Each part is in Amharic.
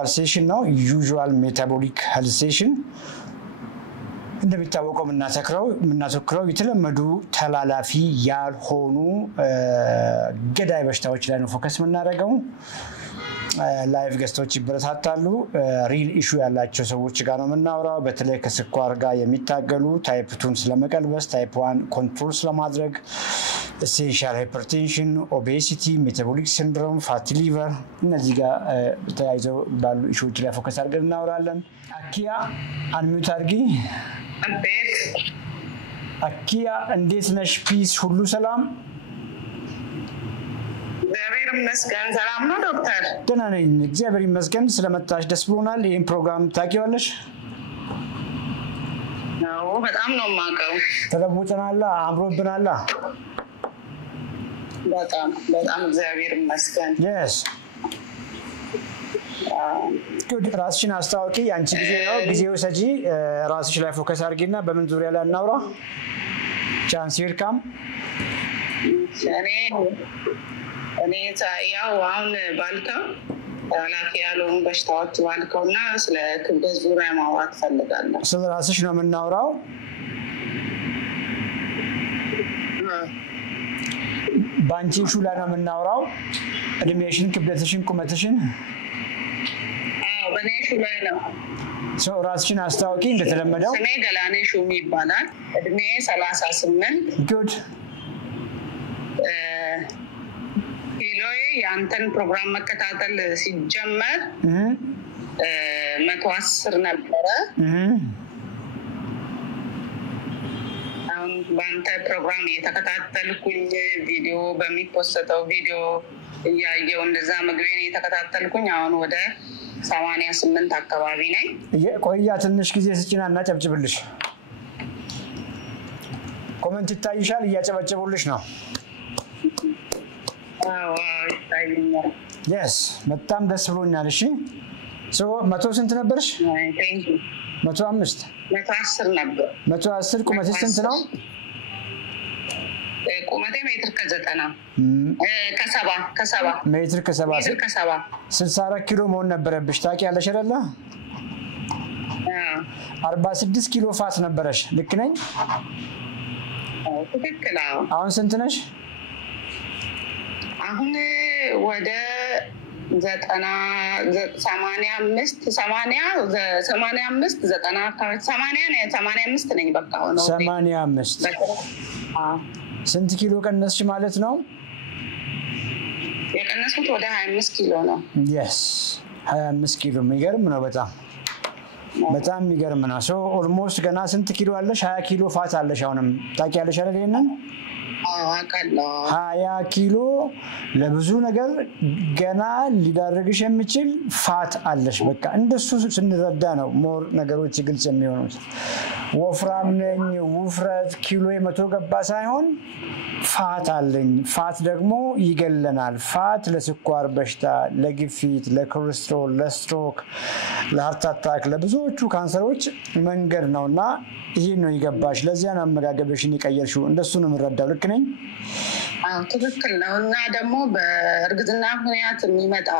usual session ነው usual metabolic health session እንደሚታወቀው ምናተክረው የተለመዱ ተላላፊ ያልሆኑ ገዳይ በሽታዎች ላይ ነው ፎከስ ምናደርገው ላይቭ ገስቶች ይበረታታሉ ሪል ኢሹ ያላቸው ሰዎች ጋር ነው ምናወራው በተለይ ከስኳር ጋር የሚታገሉ ታይፕ 2 ስለመቀልበስ ታይፕ 1 ኮንትሮል ስለማድረግ essential hypertension obesity metabolic syndrome fatty liver እነዚህ ጋር ተያይዘው ባሉ ኢሹዎች ላይ ፎከስ አድርገን እናወራለን አኪያ አንሚዩት አድርጊ አኪያ እንዴት ነሽ ፒስ ሁሉ ሰላም እግዚአብሔር ይመስገን ሰላም ነው ዶክተር ደህና ነኝ እግዚአብሔር ይመስገን ስለመጣሽ ደስ ብሎናል ይሄን ፕሮግራም ታውቂዋለሽ ነው በጣም ነው ማቀው ተለውጠናል አምሮብናል በጣም እግዚአብሔር ይመስገን yes good ራስሽን አስተዋውቂ አንቺ ጊዜ ነው ጊዜው ሰጂ ራስሽ ላይ ፎከስ አድርጊና በምን ዙሪያ ላይ እናውራ ቻንስ ዌልካም እኔ ታያው አሁን ባልከው ላፊ ያለውን በሽታዎች ባልከውና ስለ ክብደት ዙሪያ ማውራት ፈልጋለሁ ስለ ራስሽ ነው የምናወራው ባንቺ ሹላ ነው የምናወራው እድሜሽን ክብደትሽን ቁመትሽን በኔ ሹላ ነው ሶ ራስሽን አስተዋውቂ እንደተለመደው ስሜ ገላኔ ሹም ይባላል እድሜ 38 good ኪሎዬ ያንተን ፕሮግራም መከታተል ሲጀመር 110 ነበር አሁን ባንተ ፕሮግራም የተከታተልኩኝ ቪዲዮ በሚፖስተው ቪዲዮ ያየው እንደዛ ምግቤን የተከታተልኩኝ አሁን ወደ 88 አካባቢ ነኝ ቆያ ትንሽ ጊዜ ስጪናና ጨብጭብልሽ ኮሜንት ይታይሻል ያጨበጨቡልሽ ነው ይታየኛል yes በጣም ደስ ብሎኛል እሺ ሶ 100 ስንት ነበርሽ thank you 105 110 ነበር 110 ቁመትሽ ስንት ነው ቁመቴ ሜትር ከ90 ከሰባ ሜትር ከ70 64 ኪሎ መሆን ነበረብሽ ታውቂያለሽ አይደለ 46 ኪሎ ፋት ነበረሽ ልክ ነኝ ትክክል አሁን ስንት ነሽ አሁን ወደ 85 ነኝ በቃ ነው 85 ስንት ኪሎ ቀነስሽ ማለት ነው የቀነስኩት ወደ 25 ኪሎ ነው yes 25 ኪሎ የሚገርም ነው በጣም የሚገርም ነው ሶ ኦልሞስት ገና ስንት ኪሎ አለሽ 20 ኪሎ ፋት አለሽ አሁንም ታውቂያለሽ አይደል ይሄንን 20 ኪሎ ለብዙ ነገር ገና ሊዳርግሽ የሚችል ፋት አለሽ በቃ እንደሱ ስንረዳ ነው ሞር ነገሮች ግልጽ የሚሆኑት ወፍራም ነኝ ውፍረት ኪሎ 100 ገባ ሳይሆን ፋት አለኝ ፋት ደግሞ ይገለናል ፋት ለስኳር በሽታ ለግፊት ለኮሌስትሮል ለስትሮክ ለሃርት አታክ ለብዙዎቹ ካንሰሮች መንገድ ነውና ይሄ ነው ይገባሽ ለዚያ ነው አመጋገብሽን ይቀየርሽው እንደሱ ነው ምረዳው ልክ ነኝ ትክክል ነውና ደግሞ በእርግዝና ምክንያት የሚመጣ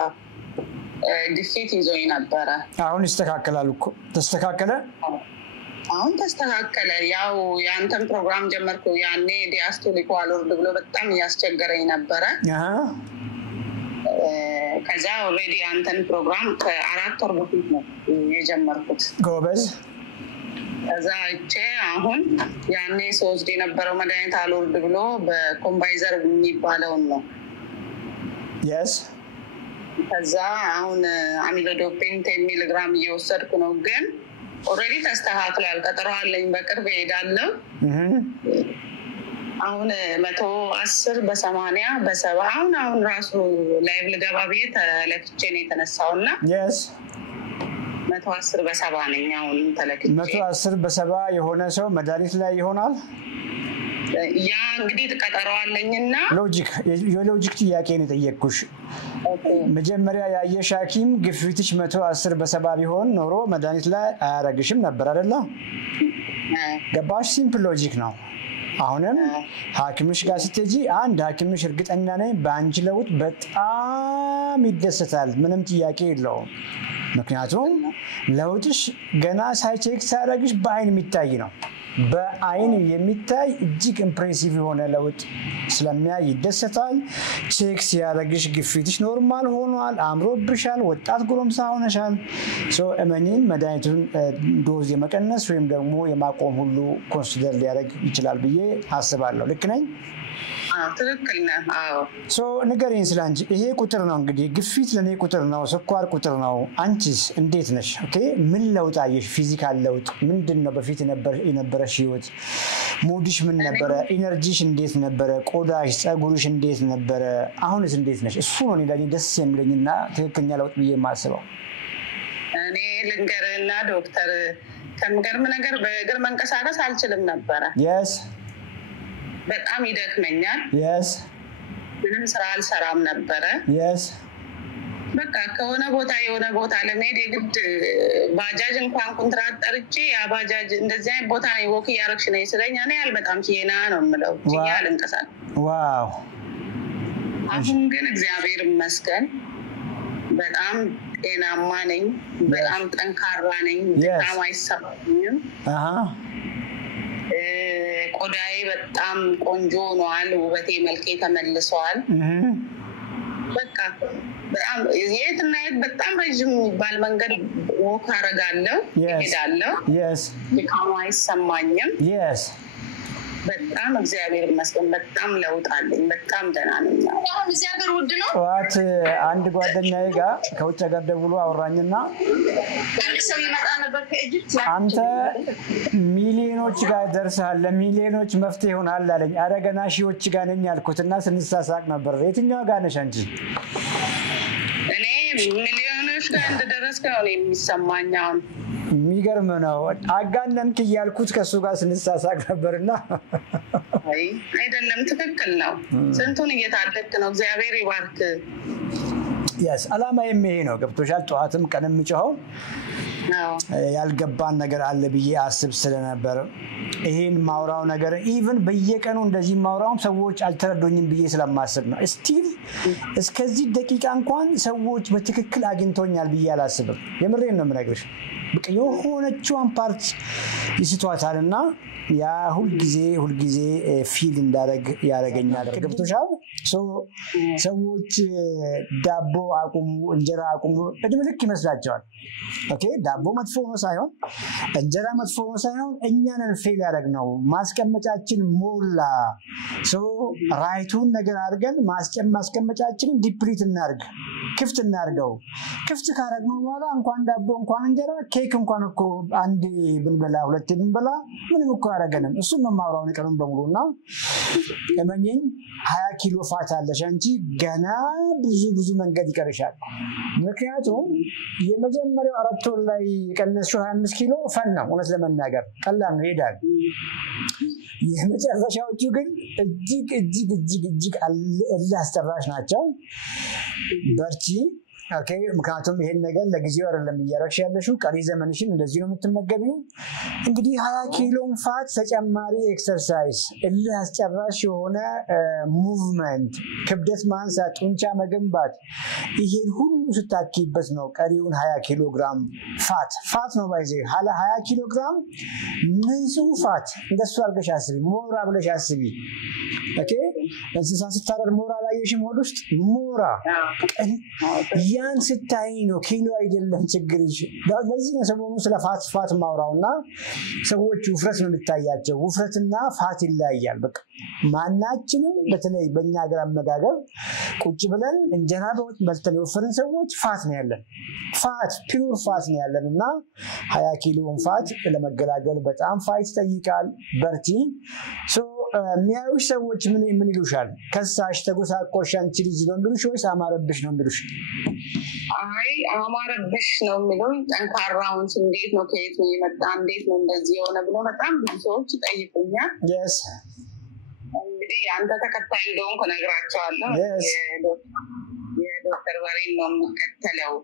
ግፊት ይዞኝ ነበር አሁን ይስተካከላል እኮ ተስተካከለ አሁን ተስተካከለ ያው ያንተን ፕሮግራም ጀመርኩ ያኔ ዲያስቶሊክ ዋሎርድ ብሎ በጣም ያስቸገረኝ ነበር ከዛ ኦሬዲ ያንተን ፕሮግራም ከ4 ወር በፊት ነው የጀመርኩት ጎበዝ ከዛ አሁን ያኔ ሶስት የነበረው መድኃኒት አልወርድ ብሎ በኮምባይዘር የሚባለው ነው yes ከዛ አሁን አሚሎዶፔን 10 ሚሊግራም እየወሰድኩ ነው ግን ኦሬዲ ተስተካክሏል ቀጠሮ አለኝ በቅርብ ሄዳለሁ አሁን 110 በ80 በ70 አሁን ራሱ ላይቭ ልገባ ብዬ ተለክቼ ነው የተነሳውና yes 110 በ70 ነኝ አሁን ተለክቼ 110 በ70 የሆነ ሰው መድኃኒት ላይ ይሆናል ያ እንግዲህ ቀጠሮ አለኝና ሎጂክ ጥያቄ ነው ጠየቅኩሽ መጀመሪያ ያየሽ ሐኪም ግፊትሽ 110 በ70 ቢሆን ኖሮ መድኃኒት ላይ አያረግሽም ነበር አይደል ገባሽ ሲምፕል ሎጂክ ነው አሁንም ሐኪምሽ ጋር ስትጂ አንድ ሐኪምሽ እርግጠኛ ነኝ በአንቺ ለውጥ በጣም ይደሰታል ምንም ጥያቄ የለውም ምክንያቱም ለውጥሽ ገና ሳይቼክ ሳይረግሽ በአይን የሚታይ ነው በአይን የሚታይ እጅግ ኢምፕሬሲቭ የሆነ ለውጥ ስለሚያይ ይደሰታል ቼክ ሲያረግሽ ግፊትሽ ኖርማል ሆኗል አምሮብሻል ወጣት ጎረምሳ ሆነሻል ሶ እመኚን መድኃኒቱን ዶዝ የመቀነስ ወይም ደግሞ የማቆም ሁሉ ኮንሲደር ሊያደርግ ይችላል ብዬ አስባለሁ ልክ ነኝ ትክክል ነህ አዎ ሶ ንገሪኝ ስላንቺ ይሄ ቁጥር ነው እንግዲህ ግፊት ለኔ ቁጥር ነው ስኳር ቁጥር ነው አንቺስ እንዴት ነሽ ኦኬ ምን ለውጥ አየሽ ፊዚካል ለውጥ ምንድነው በፊት የነበረሽ ህይወት ሙድሽ ምን ነበረ ኢነርጂሽ እንዴት ነበረ ቆዳሽ ጸጉርሽ እንዴት ነበረ አሁንስ እንዴት ነሽ እሱ ነው ለኔ ደስ የሚለኝና ትክክለኛ ለውጥ ብዬ የማስበው እኔ ልንገርና ዶክተር ከምገርም ነገር በእግር መንቀሳቀስ አልችልም ነበር yes በጣም ይደክመኛል yes ምንም ስራ አልሰራም ነበር yes በቃ ከሆነ ቦታ የሆነ ቦታ ለመሄድ የግድ ባጃጅ እንኳን ኮንትራክት ጠርቼ ያ ባጃጅ እንደዚህ አይነት ቦታ ነው ወክ ያረክሽ ነው ስለኛ ነው ያልበጣም ሲና ነው ምለው ያልንቀሳል ዋው አሁን ግን እግዚአብሔር ይመስገን በጣም ጤናማ ነኝ በጣም ጠንካራ ነኝ በጣም አይሰማኝም ቆዳዬ በጣም ቆንጆ ሆኗል ውበቴ መልኬ ተመልሷል በቃ በጣም የትና በጣም ረጅም የሚባል መንገድ ወክ አረጋለሁ እሄዳለሁ yes በጣም አይሰማኝም yes በጣም እግዚአብሔር ይመስገን በጣም ለውጥ አለኝ በጣም ደህና ነኝ አሁን እዚህ ሀገር ውድ ነው ዋት አንድ ጓደኛዬ ጋር ከውጭ ሀገር ደውሎ አወራኝና አንድ ሰው ይመጣ ነበር ከኢጂፕት አንተ ሚሊዮኖች ጋር ደርሰሃል ለሚሊዮኖች መፍትሄ ይሆናል አለኝ አረገና ሺዎች ጋር ነኝ ያልኩትና ስንሳሳቅ ነበር የትኛው ጋር ነሽ አንቺ እኔ ሚሊዮኖች ጋር እንደደረስኩ ነው የሚሰማኝ አሁን የሚገርም ነው አጋነንክ ያልኩት ከሱ ጋር ስንሳሳቅ ነበርና አይ አይደለም ትክክል ነው ስንቱን እየታደክ ነው እግዚአብሔር ይባርክ yes አላማ የሚሄ ነው ገብቶሻል ጧትም ቀንም ምጫው ያልገባን ነገር አለ ብዬ አስብ ስለነበር ይሄን ማውራው ነገር ኢቭን በየቀኑ እንደዚህ ማውራው ሰዎች አልተረዱኝም ብዬ ስለማስብ ነው ስቲል እስከዚህ ደቂቃ እንኳን ሰዎች በትክክል አግኝቶኛል ብዬ አላስብም የምሬን ነው የምነግርሽ በቃ የሆነችውን ፓርት ይስቷታልና ያ ሁሉ ጊዜ ፊል እንዳረግ ያረጋኛል ገብቶሻል ሰዎች ዳቦ አቁሙ እንጀራ አቁሙ እድምልክ ይመስላቸዋል ኦኬ ዳቦ መጥፎ ነው ሳይሆን እንጀራ መጥፎ ነው ሳይሆን እኛንን ፌል ያደረግነው ማስቀመጫችን ሞላ ራይቱን ነገር አድርገን ማስቀመጫችንን ዲፕሊት እናርግ ክፍት እናርገው ክፍት ካረግነው በኋላ እንኳን ዳቦ እንኳን እንጀራ ኬክ እንኳን እኮ አንድ ብንበላ ሁለት ብንበላ ምንም እኮ አረጋንም እሱ ነው ማውራው ቀኑን በሙሉና እመኚኝ 20 ኪሎ ፋት አለሽ አንቺ ገና ብዙ መንገድ ይቀርሻል ምክንያቱም የመጀመሪያው 4 ወር ላይ ቀነስሽው 25 ኪሎ ፈን ነው እውነት ለመናገር ቀላል ነው ይሄዳል የመጨረሻዎቹ ግን እጅግ አላስተራሽ ናቸው በርቺ ኦኬ ምክንያቱም ይሄን ነገር ለጊዜው አይደለም እያረክሽ ያለሽው ቀሪ ዘመንሽን እንደዚህ ነው የምትመገቢው እንግዲህ 20 ኪሎ ፋት ተጨማሪ ኤክሰርሳይዝ አላስተራሽ የሆነ ሙቭመንት ክብደት ማንሳት ጡንቻ መገንባት ይሄን ሁሉ ስታኪበት ነው ቀሪውን 20 ኪሎ ግራም ፋት ነው ባይዘ 20 ኪሎ ግራም ንጹህ ፋት እንደሱ አርገሽ አስቢ ሞራ ብለሽ አስቢ ኦኬ እንስሳ ስታረድ ሞራ ላይሽም ሆድ ውስጥ ሞራ ያን ስታይ ነው ኪሎ አይደለም ችግርሽ ለዚህ ነው ሰሞኑን ስለ ፋት ማውራውና ሰዎች ውፍረት ነው የሚታያቸው ውፍረትና ፋት ይለያያል በቃ ማናችንም በተለይ በእኛ ሀገር አመጋገብ ቁጭ ብለን እንጀራ በወጥ በልተን የወፈርን ሰዎች ፋት ነው ያለን ፋት ፒውር ፋት ነው ያለንና 20 ኪሎን ፋት ለመገላገል በጣም ፋይት ይጠይቃል በርቲ ሚያዩሽ ሰዎች ምን ይሉሻል ከሳሽ ተጎሳቆሽ አንቺ ልጅ ነው የሚሉሽ ወይስ አማረብሽ ነው የሚሉሽ አይ አማረብሽ ነው የሚሉኝ ጠንካራውን እንዴት ነው ከየት ነው የመጣ እንዴት ነው እንደዚህ የሆነ ብሎ በጣም ብዙ ሰዎች ይጠይቁኛል yes እንግዲህ አንተ ተከታይ እንደሆንኩ ነግራቸዋለሁ የዶክተር በሬን ነው የምከተለው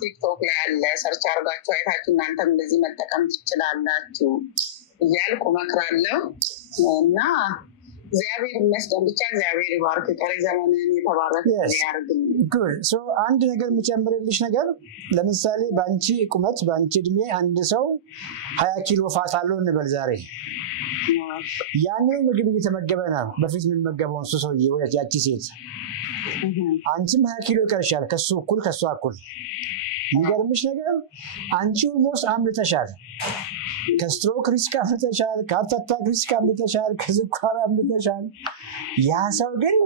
ቲክቶክ ላይ ያለ ሰርች አድርጋችሁ አይታችሁ እናንተም እንደዚህ መጠቀም ትችላላችሁ እያልኩ እመክራለሁ እና እግዚአብሔር ይመስገን ብቻ እግዚአብሔር ይባርክ ቀሪ ዘመንን የተባረከ ያርግልኝ good so አንድ ነገር የምጨምርልሽ ነገር ለምሳሌ ባንቺ ቁመት ባንቺ እድሜ አንድ ሰው 20 ኪሎ ፋት አለው እንበል ዛሬ ያንን ምግብ እየተመገበ ነው በፊት የሚመገበው እሱ ሰውዬ ወይ ያቺ ሴት አንቺም 20 ኪሎ ይቀርሻል ከሱ እኩል የሚገርምሽ ነገር አንቺ ኦልሞስት አምልጠሻል ከስትሮክ ሪስክ አምልጠሻል ከሃርት አታክ ሪስክ አምልጠሻል ከስኳር አምልጠሻል ያ ሰው ግን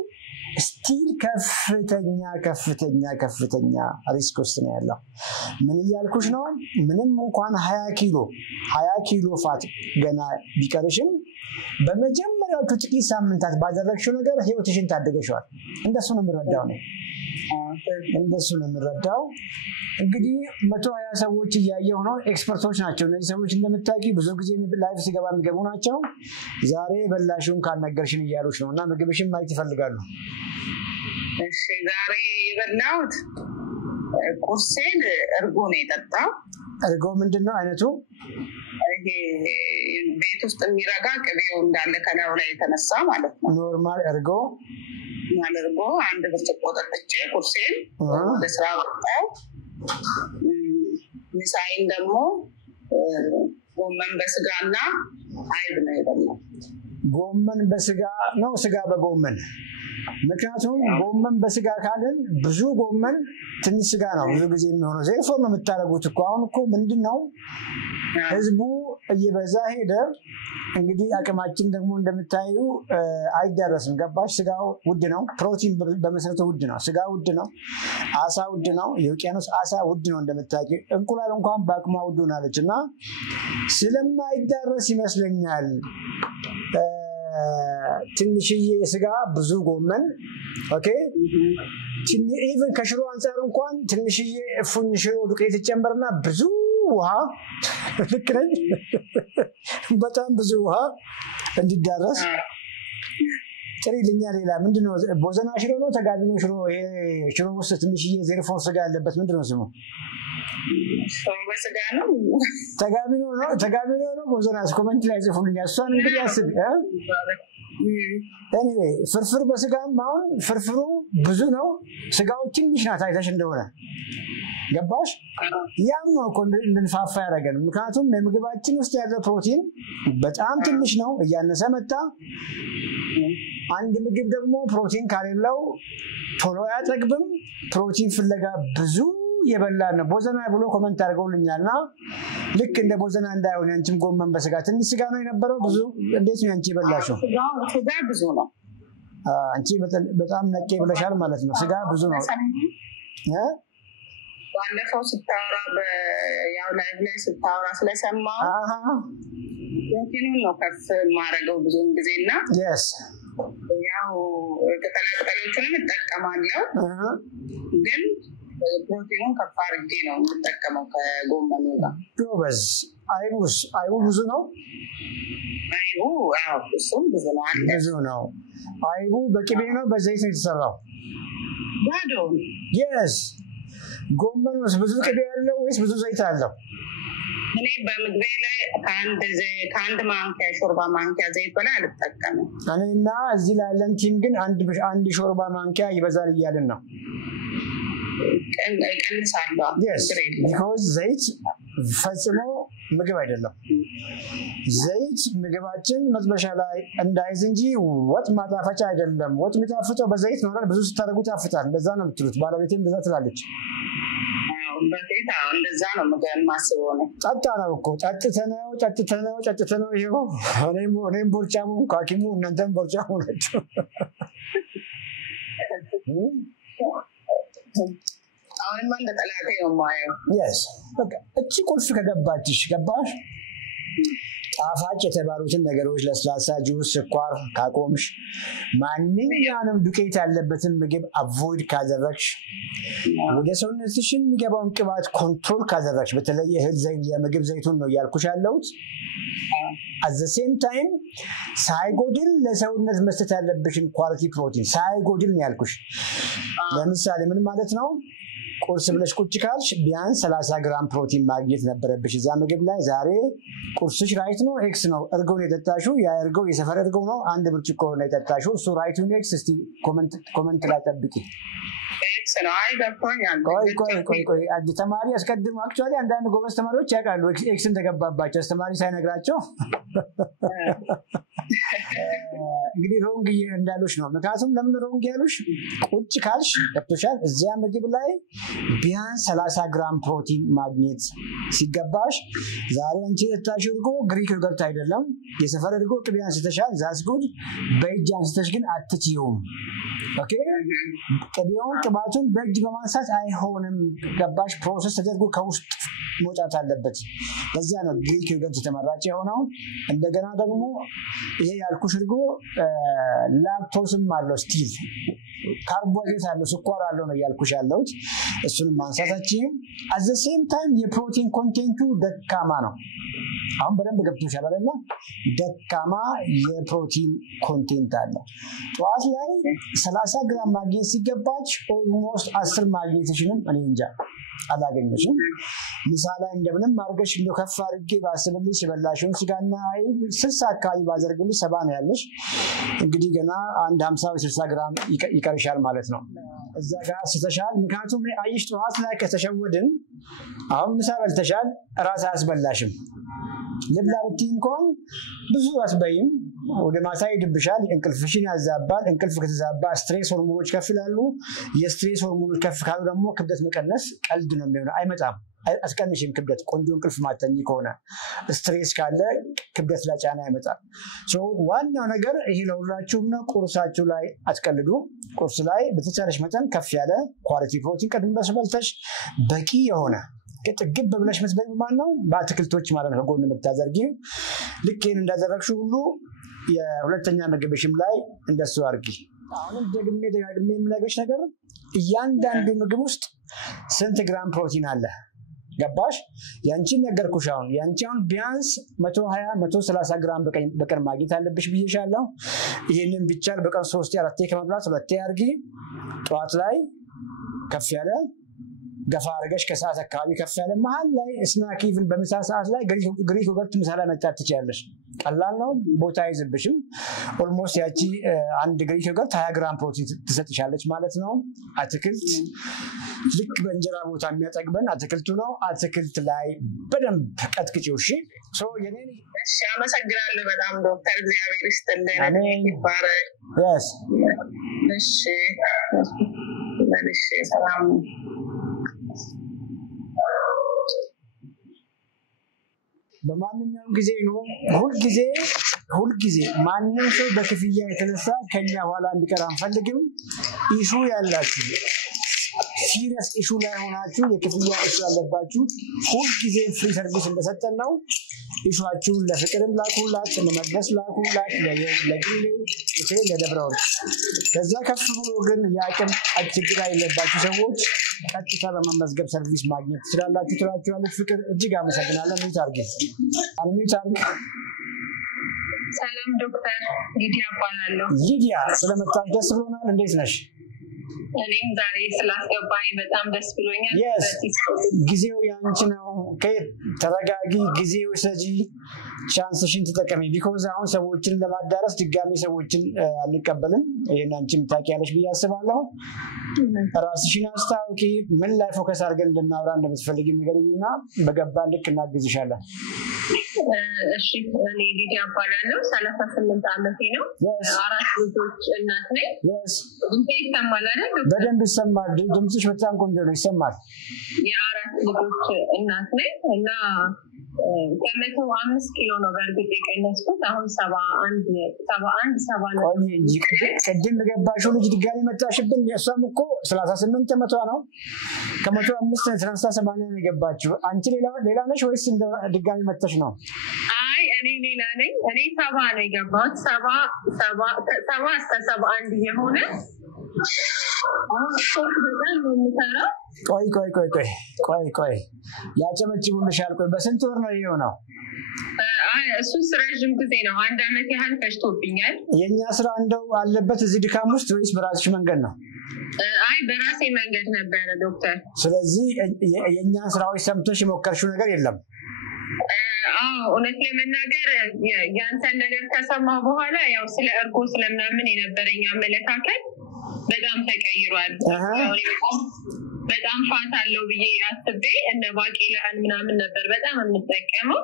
ስቲል ከፍተኛ ሪስክ ውስጥ ነው ያለው ምን ይያልኩሽ ነው ምንም እንኳን 20 ኪሎ ፋት ገና ቢቀርሽም በመጀመሪያው ጥቂት ሳምንታት ባደረግሽው ነገር ህይወትሽን ታደገሽዋል እንደሱ ነው የምረዳው እንግዲህ 120 ሰዎች እያየው ነው ኤክስፐርቶች ናቸው እነዚህ ሰዎች እንደምታውቂ ብዙ ጊዜ ላይፍ ሲገባ የሚገቡ ናቸው ዛሬ በላሽውን ካናገርሽን እያሉሽ ነውና ምግብሽን ማየት ይፈልጋሉ እሺ ዛሬ የበላሁት ቁርሴን እርጎ ነው የጠጣው እርጎ ምንድነው አይነቱ ይሄ ቤት ውስጥ የሚረጋ ቅቤው እንዳለ ከላዩ ላይ የተነሳ ማለት ነው ኖርማል እርጎ አንድ ብርጭቆ ጠጥቼ ቁርሴን ለስራ ወጣው ምሳዬን ደግሞ ጎመን በስጋና አይብ ነው የበላው ጎመን በስጋ ነው ስጋ በጎመን ምክንያቱም ጎመን በስጋ ካለን ብዙ ጎመን ትንሽ ስጋ ነው ብዙ ጊዜ የሚሆነው ዘይፎ ነው የምታረጉት እኮ አሁን እኮ ምንድነው ህዝቡ እየበዛ ሄደ እንግዲህ አቅማችን ደግሞ እንደምታዩ አይደረስም ገባሽ ስጋው ውድ ነው ፕሮቲን በመሰረቱ ውድ ነው ስጋ ውድ ነው አሳ ውድ ነው የውቅያኖስ አሳ ውድ ነው እንደምታውቂ እንቁላል እንኳን በአቅሟ ውድ ሆናለችና ስለማይደረስ ይመስለኛል ትንሽዬ ስጋ ብዙ ጎመን ኦኬ ኢቭን ከሽሮ አንፃር እንኳን ትንሽዬ እፉኝ ሽሮ ዱቄት ጨምርና ብዙ ውሃ ልክረኝ በጣም ብዙ ውሃ እንዲዳረስ ጥሪልኛ ሌላ ምንድነው ቦዘና ሽሮ ነው ተጋቢኖ ሽሮ ይሄ ሽሮ ውስጥ ትንሽዬ ዜርፎር ስጋ ያለበት ምንድነው ስሙ በስጋ ነው ተጋቢኖ ነው ቦዘና ኮሜንት ላይ ጽፉልኝ እሷን እንግዲህ አስብ anyway ፍርፍር በስጋም አሁን ፍርፍሩ ብዙ ነው ስጋው ትንሽ ናት አይተሽ እንደሆነ ገባሽ ያም ነው እንድንፋፋ ያደረገን ምክንያቱም የምግባችን ውስጥ ያለው ፕሮቲን በጣም ትንሽ ነው እያነሰ መጣ አንድ ምግብ ደግሞ ፕሮቲን ካሌለው ቶሎ ያጠግብም ፕሮቲን ፍለጋ ብዙ የበላን ቦዘና ብሎ ኮሜንት አድርገውልኛልና ልክ እንደ ቦዘና እንዳይሆን አንቺም ጎመን በስጋ ትንሽ ስጋ ነው የነበረው ብዙ እንዴት ነው አንቺ በላሽው ስጋ ብዙ ነው አንቺ በጣም ነቄ ብለሻል ማለት ነው ስጋ ብዙ ነው ባለፈው ስታወራ ያው ላይ ስታወራ ስለሰማው እንትኑን ነው ከፍ ማረገው ብዙ ጊዜና yes ያው ከተለቀለዎቹንም ተጠቀማለሁ ግን ፕሮቲኑን ከፍ አድርጌ ነው የምጠቀመው ከጎመኑ ጋር ዶበዝ አይቡ ብዙ ነው እሱም ብዙ ነው አይቡ በቅቤ ነው በዘይት ነው የተሰራው ባዶ yes ጎመኑስ ብዙ ቅቤ ያለው ወይስ ብዙ ዘይት አለው እኔ በምግቤ ላይ ከአንድ ማንኪያ ሾርባ ማንኪያ ዘይት በላይ አልጠቀምም እኔና እዚህ ላይ ለንቲን ግን አንድ ሾርባ ማንኪያ ይበዛል ይያልን ነው ቀንሳለሁ because ዘይት ፈጽሞ ምግብ አይደለም ዘይት ምግባችን መጥበሻ ላይ እንዳይዝ እንጂ ወጥ ማጣፈጫ አይደለም ወጥ የሚጣፍጠው በዘይት ነው ብዙ ስታረጉት ያፍጣል እንደዛ ነው የምትሉት ባለቤቴም እንደዛ ትላለች በፊት እንደዛ ነው ምግብ ማስበው ነው ጣጣናው እኮ ጫጥተነው ይሄው እኔም ቦርጫሙ ካኪሙ እናንተም ቦርጫሙ ናችሁ አሁን ማን ተጠላቴ ነው ማየው yes በቃ እቺ ቁልፍ ከገባችሽ ገባሽ ጣፋጭ የተባሉትን ነገሮች ለስላሳ ጁስ ስኳር ካቆምሽ ማንኛውንም ዱቄት ያለበትን ምግብ አቮይድ ካደረግሽ ወደ ሰውነትሽን የሚገባውን ቅባት ኮንትሮል ካደረግሽ በተለይ እህል ዘይት የምግብ ዘይቱን ነው ያልኩሽ ያለሁት at the same time ሳይጎድል ለሰውነት መስጠት ያለብሽን ኳሊቲ ፕሮቲን ሳይጎድል ነው ያልኩሽ ለምሳሌ ምን ማለት ነው ቁርስ ብለሽ ቁጭ ካልሽ ቢያንስ 30 ግራም ፕሮቲን ማግኘት ነበረብሽ እዛ ምግብ ላይ ዛሬ ቁርስሽ ራይት ነው ኤክስ ነው እርጎውን የጠጣሽው ያ እርጎው የሰፈር እርጎው ነው አንድ ብርጭቆ ነው የጠጣሽው እሱ ራይቱን ኤክስ እስቲ ኮሜንት ላይ ጠብቂ ኤክስ ነው አይገባኛል ቆይ አዲ ተማሪ አስቀድሞ አክቹአሊ አንዳንድ ጎበዝ ተማሪዎች ያውቃሉ ኤክስ እንደገባባቸው አስተማሪ ሳይነግራቸው እንግዲህ ሮንግ እንዳሉሽ ነው ምክንያቱም ለምን ሮንግ ያሉሽ ቁጭ ካልሽ ገብቶሻል እዚያ ምግብ ላይ ቢያንስ 30 ግራም ፕሮቲን ማግኘት ሲገባሽ ዛሬ አንቺ የጠጣሽው እርጎ ግሪክ ዮገርት አይደለም የሰፈር እርጎ ቢያንስ ተሻል ዛስ ጉድ በእጅ አንስተሽ ግን አትችይውም ኦኬ ቅቤውን ቅባቱን በእጅ በማንሳት አይሆንም ገባሽ ፕሮሰስ ተደርጎ ከውስጥ መውጣት አለበት ለዛ ነው ግሪክ ዮገርት ተመራጭ የሆነው እንደገና ደግሞ ይሄ ያልኩሽ እርጎ ላክቶስም አለው ስቲል ካርቦሃይድሬት አለው ስኳር አለው ነው ያልኩሽ ያለው እሱን ማንሳታችን at the same time የፕሮቲን ኮንቴንቱ ደካማ ነው አሁን በደንብ ገብቶሻል አይደል ደካማ የፕሮቲን ኮንቴንት አለ ጧት ላይ 30 ግራም ማግኘት ሲገባች ኦልሞስት 10 ማግኘትሽንም እኔ እንጃ አላገኘሽም ምሳሌ እንደምንም አርገሽ እንደው ከፍ አድርጌ ባስብልሽ ይበላሽውን ስጋና አይ 60 አካባቢ ባዘርግልሽ 70 ነው ያለሽ እንግዲህ ገና አንድ 50 60 ግራም ይቀርሻል ማለት ነው እዛ ጋር ስተሻል ምክንያቱም አይሽ ጧት ላይ ከተሸወድን አሁን ምሳ በልተሻል ራስ አስበላሽም ልብላ ብትይ እንኳን ብዙ አስበይም ወደ ማሳይ ድብሻል እንቅልፍሽን ያዛባል እንቅልፍ ከተዛባ ስትሬስ ሆርሞኖች ከፍ ይላሉ የስትሬስ ሆርሞኖች ከፍ ካሉ ደግሞ ክብደት መቀነስ ቀልድ ነው የሚሆነው አይመጣም አስቀንሽም ክብደት ቆንጆ እንቅልፍ ማተኝ ከሆነ ስትሬስ ካለ ክብደት ላይ ጫና ያመጣል ሶ ዋናው ነገር ይሄ ለሁላችሁም ነው ቁርሳችሁ ላይ አትቀልዱ ቁርስ ላይ በተቻለሽ መጠን ከፍ ያለ ኳሊቲ ፕሮቲን ቀድም በስበልተሽ በቂ የሆነ ከጥግብ ብለሽ መስበይ ማን ነው በአትክልቶች ማለት ነው ጎን የምታዘርጊው ልክን እንዳዘረግሽው ሁሉ የሁለተኛ ምግብሽም ላይ እንደሱ አርጊ አሁን ደግሜ የምነግርሽ ነገር እያንዳንዱ ምግብ ውስጥ ስንት ግራም ፕሮቲን አለ ገባሽ ያንቺን ነገርኩሽ አሁን ያንቺውን ቢያንስ 120 130 ግራም በቀን ማግኘት አለብሽ ብዬሻለሁ ይሄንን ቢቻል በቀን 3 4 ከመብላት 2 አርጊ ጧት ላይ ከፍ ያለ ገፋ አርገሽ ከሰዓት አካባቢ ከፍ ያለ መሃል ላይ ስናክ ኢቭን በመሳ ሰዓት ላይ ግሪክ ዮገርት ምሳሌ መጣት ትችያለሽ ቀላል ነው ቦታ አይዝብሽም ኦልሞስት ያቺ አንድ ግሪክ ዮገርት 20 ግራም ፕሮቲን ትሰጥሻለች ማለት ነው አትክልት ልክ በእንጀራ ቦታ የሚያጠግበን አትክልቱ ነው አትክልት ላይ በደንብ ቀጥቅጪው እሺ ሶ የኔን እሺ አመሰግናለሁ በጣም ዶክተር እግዚአብሔር ይስጥልኝ ይባረክ yes እሺ ሰላም በማንኛውም ጊዜ ነው ሁሉ ጊዜ ማንኛውም ሰው በክፍያ የተነሳ ከኛ ኋላ እንዲቀር አንፈልግም ኢሹ ያላችሁ ሲሪየስ ኢሹ ላይ ሆናችሁ የክፍያ ኢሹ ያለባችሁ ሁሉ ጊዜ ፍሪ ሰርቪስ እንደሰጠን ነው ኢሹአችሁን ለፍቅርም ላኩላት ለመድረስ ላኩላት ለግሌ እቴ ለደብረው ከዛ ከፍ ብሎ ግን ያቀም አጭግራ ያለባችሁ ሰዎች ቀጥታ በመመዝገብ ሰርቪስ ማግኘት ትችላላችሁ ትራችኋለሁ ፍቅር እጅግ አመሰግናለሁ ሚታርግ ሰላም ዶክተር ሊዲያ ባላለሁ ሊዲያ ስለመጣሽ ደስ ብሎናል እንዴት ነሽ እኔም ዛሬ ስላስገባኝ በጣም ደስ ብሎኛል ጊዜው ያንቺ ነው ተረጋጊ ጊዜው ሰጂ ቻንስሽን ተጠቀሚ ቢኮዝ አሁን ሰዎችን ለማዳረስ ድጋሚ ሰዎችን አንቀበልም ይሄን አንቺም ታውቂያለሽ ብዬ አስባለሁ ራስሽን አስታውቂ ምን ላይ ፎከስ አድርገን እንድናወራ እንደምትፈልጊ ንገሪኝና በገባ ልክ እናግዝሻለን እሺ እኔ ሊዲያ ባላለሁ 38 ዓመቴ ነው አራት ልጆች እናት ነኝ ይሰማል አይደል በደንብ ይሰማል ድምፅሽ በጣም ቆንጆ ነው ይሰማል የአራት ልጆች እናት ነኝ እና ከመቶ 5 ኪሎ ነው በርግጥ የቀነስኩት አሁን 71 ቅድም ገባሽው ልጅ ድጋሚ መጣሽብን የሷም እኮ 38 ዓመቷ ነው ከመቶ 5 ተነስታ 80 ነው የገባችው አንቺ ሌላ ነሽ ወይስ ድጋሚ መጣሽ ነው አይ እኔ ሌላ ነኝ እኔ 70 ነው የገባሁት 70 እስከ 71 የሆነ ቆይ ያጨመጭቡልሻል ቆይ በስንት ወር ነው የሆነው እሱ ረጅም ጊዜ ነው አንድ አመት ያህል ፈጅቶብኛል የኛ ስራ እንደው አለበት እዚህ ድካም ውስጥ ወይስ በራስሽ መንገድ ነው አይ አይ በራሴ መንገድ ነበር ዶክተር ስለዚህ የኛ ስራዎች ሰምተሽ የሞከርሽው ነገር የለም እውነት ለመናገር ያንተን ነገር ከሰማሁ በኋላ ያው ስለ እርጎ ስለምናምን የነበረኝ አመለካከት በጣም ተቀይሯል በጣም ፋት አለው ብዬ አስቤ እንደ ባቄላን ምናምን ነበር በጣም የምጠቀመው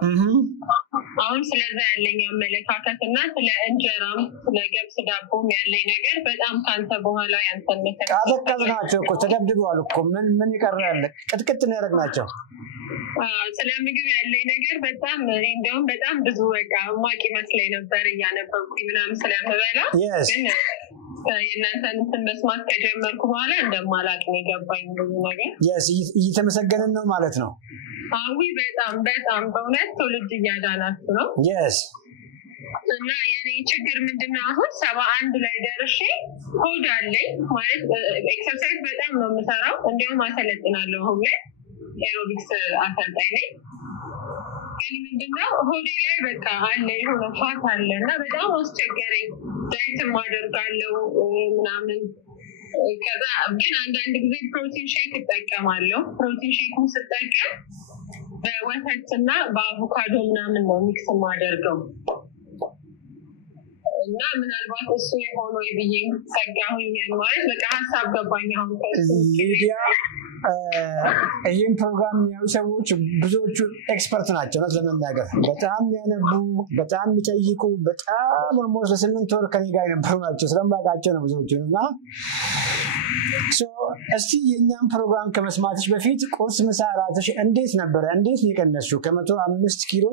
አሁን ስለዛ ያለኝ አመለካከትና ስለ እንጀራም ስለ ገብስ ዳቦም ያለኝ ነገር በጣም ካንተ በኋላ ያንተን ነገር አደቀዝናቸው እኮ ተደብድበዋል እኮ ምን ይቀራል ቅጥቅጥ ነው ያደረግናቸው ስለ ምግብ ያለኝ ነገር በጣም እንደውም በጣም ብዙ በቃ ማቂ መስለኝ ነበር እያነበብኩኝ ምናምን ስለምበላ ግን የእናንተን መስማት ከጀመርኩ በኋላ እንደማላቅ ነው የገባኝ ብዙ ነገር እየተመሰገንን ነው ማለት ነው አዊ በጣም በእውነት ትውልድ እያዳናችሁ ነው እና የኔ ችግር ምንድነው አሁን 71 ላይ ደርሼ ሆድ አለኝ ማለት ኤክሰርሳይዝ በጣም ነው የምሰራው እንደውም አሰለጥናለሁ አሁን ላይ ኤሮቢክስ አሰልጣኝ ነኝ ግን ምንድነው ሆዴ ላይ በቃ አለ የሆነ ፋት አለ እና በጣም አስቸገረኝ ዳይት ማደርጋለሁ ምናምን ከዛ ግን አንዳንድ ጊዜ ፕሮቲን ሼክ እጠቀማለሁ ፕሮቲን ሼኩን ስጠቀም በወተትና በአቮካዶ ምናምን ነው ሚክስ ማደርገው እና ምናልባት እሱ የሆነው ይብዬ ሰጋሁኝ ማለት በቃ ሐሳብ ገባኝ አሁን ሊዲያ ይሄን ፕሮግራም ያው ሰዎች ብዙዎቹ ኤክስፐርት ናቸው ለመናገር በጣም ያነቡ በጣም የሚጠይቁ በጣም ኦልሞስት ለስምንት ወር ከኔ ጋር የነበሩ ናቸው ስለማውቃቸው ነው ብዙዎቹና እስቲ የኛን ፕሮግራም ከመስማትሽ በፊት ቁርስ ምሳ ራትሽ እንዴት ነበር እንዴት የቀነስሽው ከ105 ኪሎ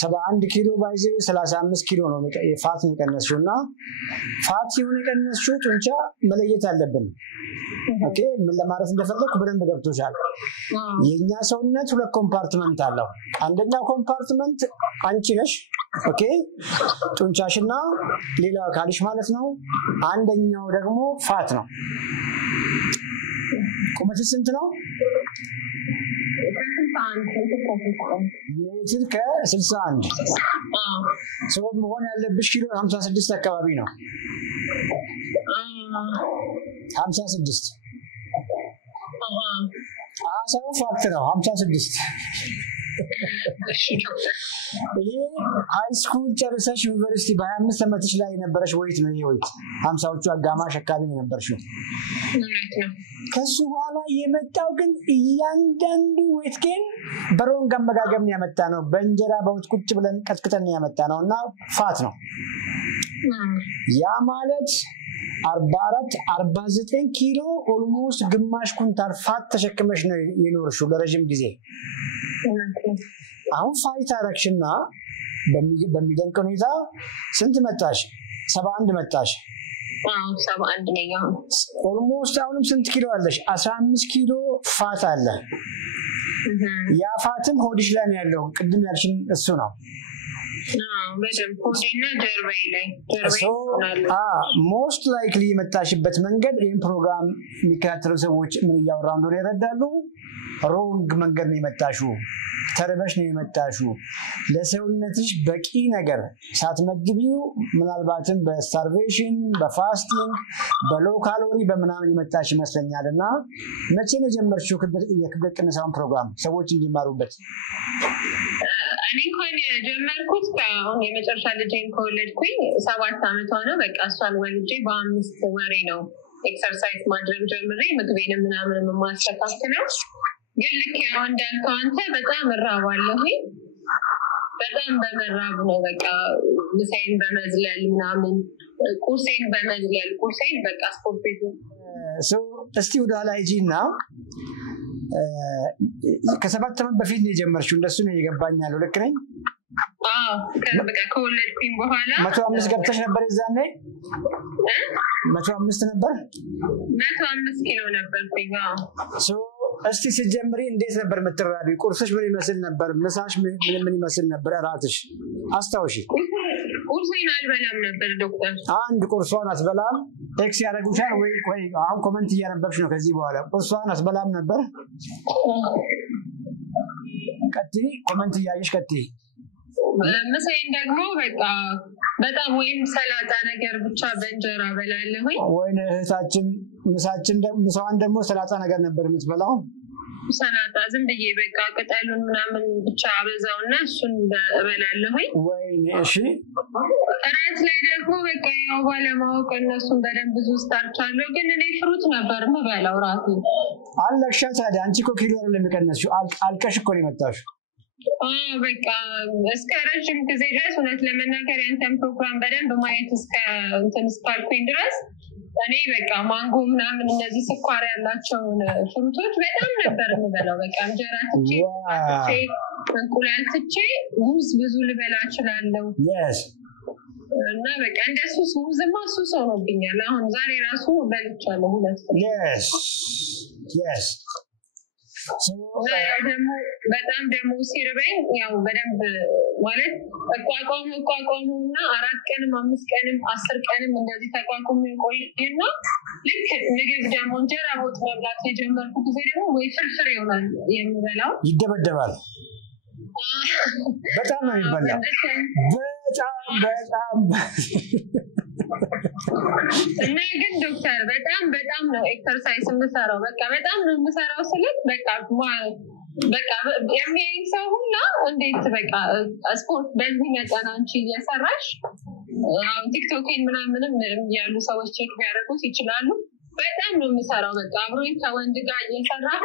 71 ኪሎ ባይዘ 35 ኪሎ ነው ፋት የቀነስሽውና ፋት የሆነ የቀነስሽው ጡንቻ መለየት አለብን ኦኬ ምን ለማለት እንደፈለኩ በደንብ ገብቶሻል የኛ ሰውነት ሁለት ኮምፓርትመንት አለው አንደኛው ኮምፓርትመንት አንቺ ነሽ ኦኬ ጡንቻሽና ሌላ አካልሽ ማለት ነው አንደኛው ደግሞ ፋት ነው ቁመትሽ ስንት ነው ሜትር ከ61 ሰው መሆን ያለብሽ ኪሎ 56 አካባቢ ነው 56 አሳው ፋክት ነው 56 ይሄ ሃይ ስኩል ጨርሰሽ ዩኒቨርሲቲ በ25 ዓመትሽ ላይ ነበርሽ ወይት ነው ይሄ ወይት 50ዎቹ አጋማሽ አካባቢ ነበርሽው ከሱ በኋላ የመጣው ግን እያንዳንዱ ወይት ግን በሮንግ አመጋገብ ያመጣ ነው በእንጀራ በወጥ ቁጭ ብለን ቀጥቅጠን ያመጣ ነውና ፋት ነው ያ ማለት 44 49 ኪሎ ኦልሞስት ግማሽ ኩንታል ፋት ተሸክመሽ ነው የኖርሽው ለረጅም ጊዜ አሁን ፋይት አረክሽና በሚደንቅ ሁኔታ ስንት መጣሽ 71 መጣሽ 71 ነኝ አሁን ኦልሞስት አሁንም ስንት ኪሎ አለሽ 15 ኪሎ ፋት አለ ያ ፋትም ሆድሽ ላይ ነው ያለው ቅድም ያልሽን እሱ ነው በደም ሆዴና ጀርባዬ ላይ ሞስት ላይክሊ የመጣሽበት መንገድ ይሄን ፕሮግራም የሚከታተሉ ሰዎች ምን ያወራው እንደሆነ ይረዳሉ ሮንግ መንገድ ነው የመጣሽው ተርበሽ ነው የመጣሽው ለሰውነትሽ በቂ ነገር ሳትመግቢው ምናልባትም በስታርቬሽን በፋስቲንግ በሎ ካሎሪ በመናምን የመጣሽ ይመስለኛልና መቼ ነው ጀመርሽው የክብደት ቅነሳውን ፕሮግራም ሰዎች እንዲማሩበት እኔ እንኳን ጀመርኩት አሁን የመጨረሻ ልጄን ከወለድኩኝ 7 ዓመት ሆነ በቃ እሷን ወልጄ በ5 ወሬ ነው ኤክሰርሳይዝ ማድረግ ጀምሬ ምግቤን ምናምን ማስተካከለው ግን ልክ ያው እንዳልከው አንተ በጣም እራባለሁ በጣም በመራብ ነው በቃ ምሳዬን በመዝለል ምናምን ቁርሴን በመዝለል ቁርሴን በቃ ስፖርት ቤት እስቲ ወደ ኋላ ሂጂና ከ7 ዓመት በፊት ነው የጀመርሽው እንደሱ ነው የገባኛል ልክ ነኝ በቃ ከወለድኩኝ በኋላ 105 ገብተሽ ነበር እዛኔ 105 ነበር 105 ኪሎ ነበርኩኝ እስቲ ሲጀምሪ እንዴት ነበር መተራቢ ቁርስሽ ምን ይመስል ነበር ምሳሽ ምን ይመስል ነበር እራትሽ አስታውሺ ቁርሴን አልበላም ነበር ዶክተር አንድ ቁርሷን አስበላም ኤክስ ያደርጉሻል ወይ አሁን ኮሜንት እያነበብሽ ነው ከዚህ በኋላ ቁርሷን አስበላም ነበር ቀጥይ ኮሜንት እያየሽ ቀጥይ ምሳዬን ደግሞ በቃ በጣም ወይም ሰላጣ ነገር ብቻ በእንጀራ በላለሁ ወይ እህታችን ምሳዋን ደግሞ ሰላጣ ነገር ነበር የምትበላው ሰላጣ ዝም ብዬ በቃ ቅጠሉን ምናምን ብቻ አበዛውና እሱን እበላለሁ ወይ እሺ እራት ላይ ደግሞ በቃ ያው ባለማወቅ እነሱን በደንብ ብዙ ስታርች አለው ግን እኔ ፍሩት ነበር የምበላው ራሱ አለሻ ታዲያ አንቺ እኮ ኪሎ አይደለም የቀነስሽው አልቀሽ እኮ ነው የመጣሽው በቃ እስከ ረጅም ጊዜ ድረስ እውነት ለመናገር ያንተን ፕሮግራም በደንብ ማየት እስካልኩኝ ድረስ እኔ በቃ ማንጎ ምናምን እነዚህ ስኳር ያላቸውን ፍሩቶች በጣም ነበር የምበላው በቃ እንጀራ ትቼ እንቁላል ትቼ ሙዝ ብዙ ልበላ እችላለሁ እና በቃ እንደሱ ሙዝማ ሱስ ሆኖብኛል አሁን ዛሬ ራሱ በልቻለሁ ሁለት yes በጣም ደግሞ ሲርበኝ ያው በደንብ ማለት ተቋቋሙና 4 ቀንም 5 ቀንም 10 ቀንም እንደዚህ ተቋቁሞ ቆይና ልክ ምግብ ደግሞ እንጀራ ወጥ መብላት የጀመርኩ ጊዜ ደግሞ ወይ ፍርፍር ይሆናል የምበላው ይደበደባል በጣም ነው የሚበላው በጣም እና ግን ዶክተር በጣም ነው ኤክሰርሳይዝ የምሰራው በቃ በጣም ነው የምሰራው ስልክ በቃ የሚያይኝ ሰው ሁላ እንዴት በቃ ስፖርት በዚህ መጠን አንቺ እየሰራሽ አሁን ቲክቶክን ምናምንም ያሉ ሰዎች ቼክ ቢያደርጉት ይችላሉ በጣም ነው የምሰራው በቃ አብሮኝ ከወንድ ጋር እየሰራሁ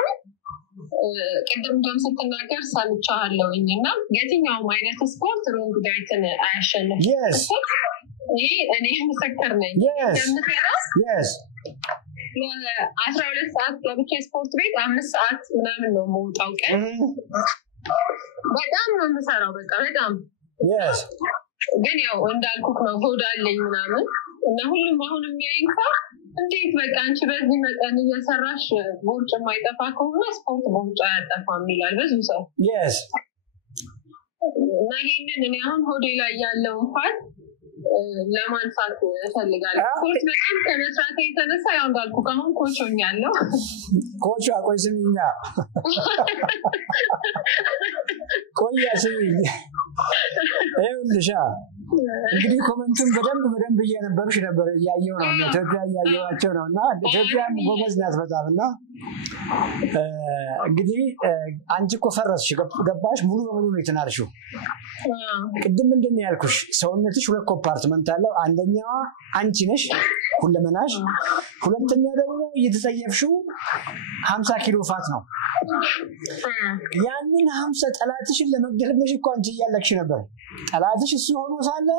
ቅድም ደም ስትናገር ሰምቻለሁኝና የትኛውም አይነት ስፖርት ሮንግ ዳይትን አያሸንፍም እኔ ምስክር ነኝ yes 12 ሰዓት ገብቼ ስፖርት ቤት 5 ሰዓት ምናምን ነው የምወጣው ቀን በጣም ነው የምሰራው በቃ በጣም yes ግን ያው እንዳልኩት ነው ጎዳለኝ ምናምን እና ሁሉም አሁን የሚያይኝ ሰው እንዴት በቃ አንቺ በዚህ መጠን እየሰራሽ ቦርጭ የማይጠፋ ከሆነ ስፖርት ቦርጭ አያጠፋም ይላል ብዙ ሰው yes እና ይሄንን እኔ አሁን ሆዴ ላይ ያለው ፋት ለማንሳት ፈልጋለሁ ስፖርት በጣም ከመስራት የተነሳ ያው እንዳልኩ አሁን ኮች ሆኛለሁ ኮች አቆይስሚኛ ቆያስሚኛ ይኸውልሽ እንግዲህ ኮሜንቱን በደንብ እያነበብሽ ነበር እያየሁ ነው ኢትዮጵያ እያየኋቸው ነው እና ኢትዮጵያም ጎበዝ ናት በጣምና እንግዲህ አንቺ እኮ ፈረስሽ ገባሽ ሙሉ በሙሉ ነው የተናርሽው ቅድም እንደምን ያልኩሽ ሰውነትሽ ሁለት ኮምፓርትመንት አለው አንደኛው አንቺ ነሽ ሁለመናሽ ሁለተኛ ደግሞ እየተጸየፍሽው 50 ኪሎ ፋት ነው ያንን 50 ጠላትሽን ለመግደል ብለሽ እኮ አንቺ እያለክሽ ነበር ጠላትሽ እሱ ሆኖ ሳለ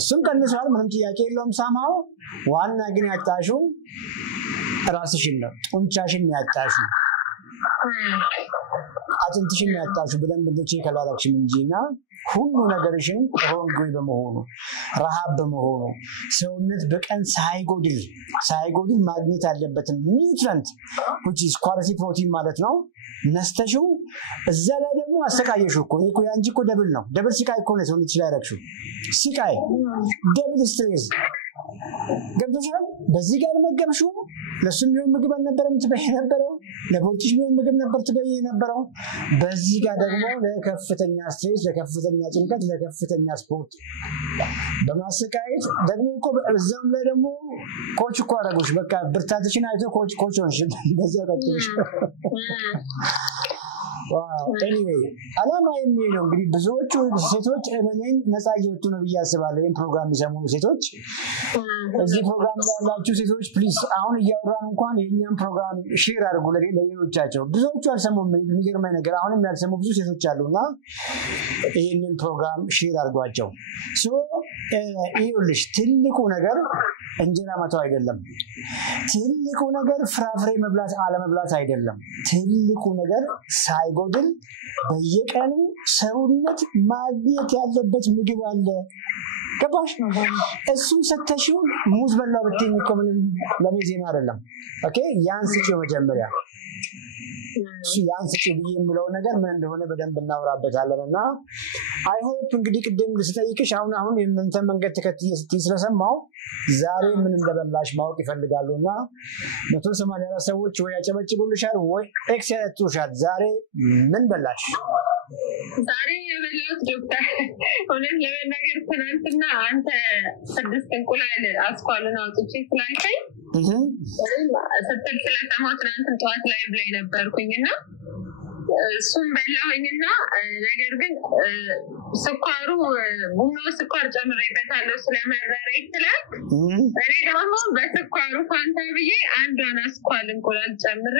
እሱም ቀንሷል ምንም ጥያቄ የለውም ሳማው ዋና ግን ያጣሽው ራስሽን ነው ጡንቻሽን ያጣሽው አጥንትሽን ያጣሽው በደንብ እንደቺ ከላላክሽም እንጂና ሁሉ ነገርሽን ሮንግ በመሆኑ ረሃብ በመሆኑ ሰውነት በቀን ሳይጎድል ማግኘት ያለበትን ኒውትሪንት which is quality protein ማለት ነው ነስተሽው እዛ ላይ ደግሞ አስተካየሽው እኮ ያንቺ እኮ ደብል ሲቃይ እኮ ነው ሰውነት ይችላል ያረክሽው ሲቃይ ደብል ስትሬስ ገብቶሻል በዚህ ጋር መገብሽው ለሱም ይሁን ምግብ አልነበረም ትበይ ነበረው ለቦልቲሽ ይሁን ምግብ ነበር ትበይ ነበረው በዚህ ጋር ደግሞ ለከፍተኛ ስትሬስ ለከፍተኛ ጭንቀት ለከፍተኛ ስፖርት በማሰቃየት ደግሞ እኮ እዛም ላይ ደግሞ ኮች እኮ አደረጉሽ በቃ ብርታትሽን አይቶ ኮች ሆንሽ በዛ ቀጥልሽ ዋው anyway አላማ የሚለው እንግዲህ ብዙዎቹ ሴቶች እመኔን ነፃ እየወጡ ነው ብያስባለሁ ይሄን ፕሮግራም ይሰሙ ሴቶች እዚህ ፕሮግራም ላይ ያላችሁ ሴቶች ፕሊዝ አሁን እያወራን እንኳን የኛን ፕሮግራም ሼር አድርጉ ለሌሎቻቸው ብዙዎቹ አልሰሙም የሚገርመኝ ነገር አሁንም ያልሰሙ ብዙ ሴቶች አሉና ይሄንን ፕሮግራም ሼር አድርጓቸው ይኸውልሽ ትልቁ ነገር እንጀራ መተው አይደለም ትልቁ ነገር ፍራፍሬ መብላት አለመብላት አይደለም ትልቁ ነገር ሳይጎድል በየቀኑ ሰውነት ማግኘት ያለበት ምግብ አለ ገባሽ እሱን ሰተሽው ሙዝ በላ ብትኝ እኮ ምንም ለኔ ዜና አይደለም ኦኬ ያንስጪው መጀመሪያ ያንስጪው የሚለው ነገር ምን እንደሆነ በደንብ እናወራበታለንና አይ ሆፕ እንግዲህ ቅድም ልስጠይቅሽ አሁን የምንተ መንገድ ተከትዬ ስትይ ስለሰማው ዛሬ ምን እንደበላሽ ማወቅ ይፈልጋሉና 184 ሰዎች ወይ ያጨበጭቡልሻል ወይ ኤክስ ያጡሻል ዛሬ ምን በላሽ ዛሬ የበላሁት ዶክተር እውነት ለመናገር ትናንትና አንተ 6 እንቁላል አስኳልን አውጥቼ ስላልከኝ ስትል ስለሰማሁ ትናንትን ጠዋት ላይ ብላይ ነበርኩኝና እሱም በላሁኝና ነገር ግን ስኳሩ ቡናው ስኳር ጨምሬበታለሁ ስለመረረ ይችላል እኔ ደግሞ በስኳሩ ፋንታ ብዬ አንዷን አስኳል እንቁላል ጨምሬ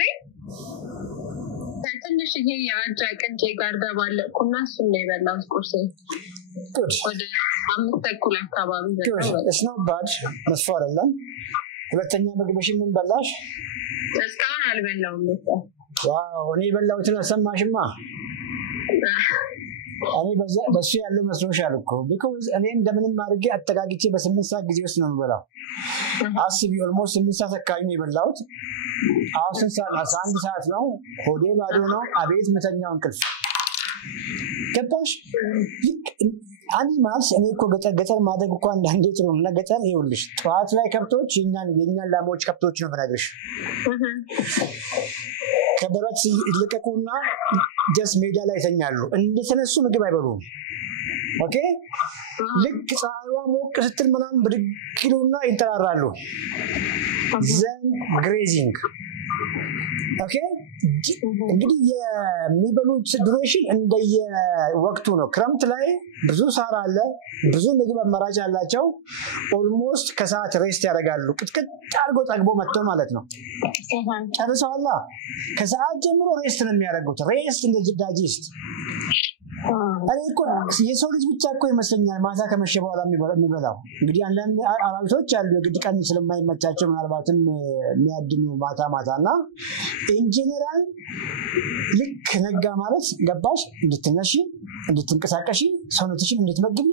ትንሽዬ የአጃ ቅንጬ ጋር ደባለቅኩና እሱን ነው የበላሁት ቁርሴን ወደ 5:30 አካባቢ It's not bad. መጥፎ አይደለም። ሁለተኛ ምግብሽን ምን በላሽ? እስካሁን አልበላሁም። ዋው እኔ በላሁትን አሰማሽማ። እኔ በሱ ያለው መስሎሻል እኮ because እኔ እንደምንም አድርጌ አጠጋግቼ በ8 ሰዓት ጊዜ ውስጥ ነው የምበላው። አስቢ almost 8 ሰዓት አካባቢ ነው የበላሁት። አሁን 11 ሰዓት ነው። ሆዴ ባዶ ነው። አቤት መተኛው እንቅልፍ ገባሽ? አኒማልስ እኔ እኮ ገጠር ማደግ እኮ አንዳንዴ ጥሩ ነው። ገጠር ይኸውልሽ ጠዋት ላይ ከብቶች የኛን ላሞች ከብቶች ነው ብነግርሽ ከበረት ይልቀቁና ጀስ ሜዳ ላይ ተኛሉ። እንደተነሱ ምግብ አይበሉም። ኦኬ ልክ ፀሐይዋ ሞቅ ስትል ምናምን ብድግ ይሉና ይንጠራራሉ። ዘን ግሬዚንግ ኦኬ እንግዲህ የሚበሉት ዱሬሽን እንደየወቅቱ ነው። ክረምት ላይ ብዙ ሳር አለ፣ ብዙ ምግብ አማራጭ አላቸው። ኦልሞስት ከሰዓት ሬስት ያደርጋሉ። ቅጥቅጥ አድርጎ ጠግቦ መጥቶ ማለት ነው ጨርሰዋላ። ከሰዓት ጀምሮ ሬስት ነው የሚያደርጉት። ሬስት እንደ ዳይጀስት እኔ እኮ የሰው ልጅ ብቻ እኮ ይመስለኛል ማታ ከመሸ በኋላ የሚበላው። እንግዲህ አንዳንድ አራዊቶች አሉ የግድ ቀን ስለማይመቻቸው ምናልባትም የሚያድኑ ማታና ኢን ጀነራል ልክ ነጋ ማለት ገባሽ እንድትነሺ እንድትንቀሳቀሺ ሰውነትሽን እንድትመግቢ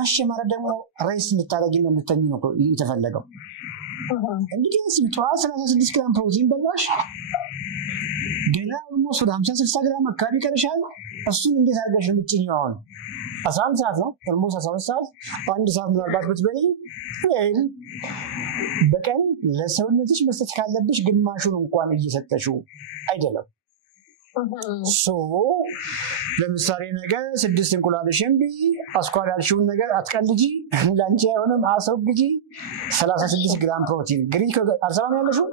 መሸ ማለት ደግሞ ሬስት እንድታደርጊ ነው እንድትተኚ ነው የተፈለገው። እንግዲህ ጠዋት 36 ግራም ፕሮቲን በላሽ ገና almost 50-60 ግራም አካባቢ ቀርሻል። እሱን እንዴት አድርገሽ የምትጭኚው? አሁን 11 ሰዓት ነው almost 12 ሰዓት አንድ ሰዓት ምናልባት ብትበይ በቀን ለሰውነትሽ መስጠት ካለብሽ ግማሹን እንኳን እየሰጠሽው አይደለም። ለምሳሌ ነገር 6 እንቁላልሽን አስኳል ያልሽውን ነገር አትቀልጂ። ላንቺ አይሆንም አስወግጂ። 36 ግራም ፕሮቲን ግሪክ አርሰላም ያለሽው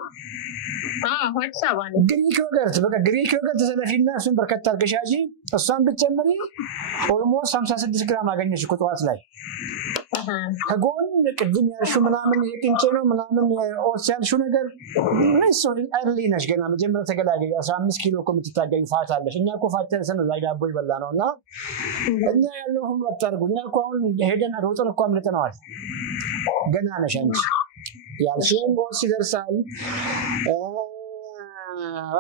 ግሪክ ዮገርት በቃ ግሪክ ዮገርት ተሰለፊና እሱን በርከት አድርገሻጂ እሷን ብትጨምሪ ኦልሞስት 56 ግራም አገኘሽ እኮ ጠዋት ላይ። ከጎን ቅድም ያልሽው ምናምን የቅንጬ ነው ምናምን ኦትስ ያልሽው ነገር እሱ አይርሊ ነሽ ገና መጀመሪያ ተገላገይ 15 ኪሎ እኮ የምትታገዩ ፋት አለሽ። እኛ እኮ ፋት ተሰነ ላይ ዳቦ ይበላ ነውና እኛ ያለው ሁሉ አታርጉ። እኛ እኮ አሁን ሄደን ሮጠን እኮ አምልጠናል። ገና ነሽ አንቺ ያልሽው ኦትስ ይደርሳል፣